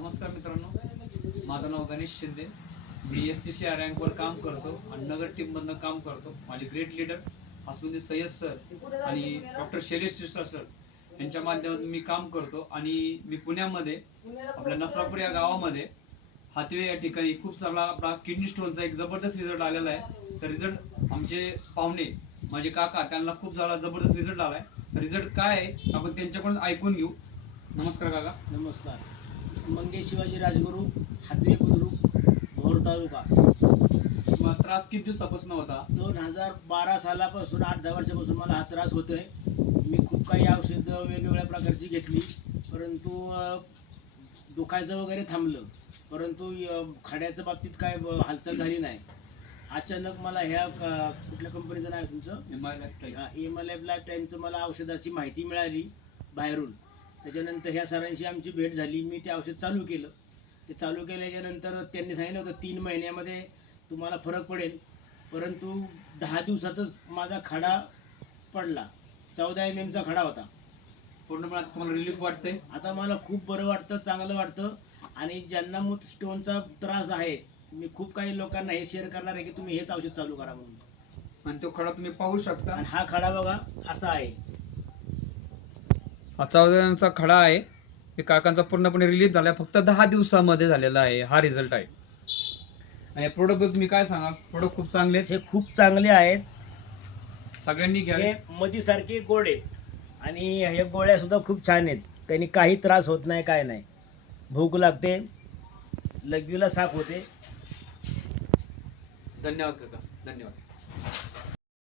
नमस्कार मित्रांनो, माझं नाव गणेश शिंदे. मी STCR रँकवर काम करतो आणि नगर टीममधनं काम करतो. माझे ग्रेट लीडर आसमंदी सय्यद सर आणि डॉक्टर शैलेश शिरसाट सर यांच्या माध्यमातून मी काम करतो. आणि मी पुण्यामध्ये आपल्या नसरापूर या गावामध्ये हातवे या ठिकाणी खूप सारा आपला किडनी स्टोनचा एक जबरदस्त रिझल्ट आलेला आहे. तर रिझल्ट आमचे पाहुणे माझे काका त्यांना खूप सारा जबरदस्त रिझल्ट आला आहे. रिझल्ट काय आहे आपण त्यांच्याकडून ऐकून घेऊ. नमस्कार काका. नमस्कार. मंगेश शिवाजी राजगुरू, हातवे बुद्रुक, भोर तालुका. तुम्हाला त्रास किती दिवसापासून होता? 2012 सालापासून 8-10 वर्षापासून मला हा त्रास होतोय. मी खूप काही औषधं वेगवेगळ्या प्रकारची घेतली, परंतु दुखायचं वगैरे थांबलं. परंतु खड्याच्या बाबतीत काय हालचाल झाली नाही. अचानक मला ह्या कुठल्या कंपनीचं नाव आहे तुमचं? एम लाईफ टाईमचं मला औषधाची माहिती मिळाली बाहेरून. त्याच्यानंतर ह्या सरांशी आमची भेट झाली. मी ते औषध चालू केलं. ते चालू केल्याच्यानंतर त्यांनी सांगितलं होतं 3 महिन्यामध्ये तुम्हाला फरक पडेल. परंतु 10 दिवसातच माझा खडा पडला. 14 mm चा खडा होता. पूर्णपणे तुम्हाला रिलीफ वाटतंय? आता मला खूप बरं वाटतं, चांगलं वाटतं. आणि ज्यांना मूत स्टोनचा त्रास आहे, मी खूप काही लोकांना हे शेअर करणार आहे की तुम्ही हेच औषध चालू करा म्हणून. आणि तो खडा तुम्ही पाहू शकता. आणि हा खडा बघा असा आहे. हा 14 mm चा खडा आहे. हे काकांचा पूर्णपणे रिलीफ झाला. फक्त 10 दिवसामध्ये झालेला आहे हा रिझल्ट आहे. आणि प्रोडक्ट तुम्ही काय सांगाल? प्रोडक्ट खूप चांगले आहेत. हे खूप चांगले आहेत. सगळ्यांनी घ्या. हे मधीसारखे गोड आहेत आणि हे गोळ्या सुद्धा खूप छान आहेत. त्यांनी काही त्रास होत नाही, काय नाही. भूक लागते, लघवीला साफ होते. धन्यवाद काका, धन्यवाद.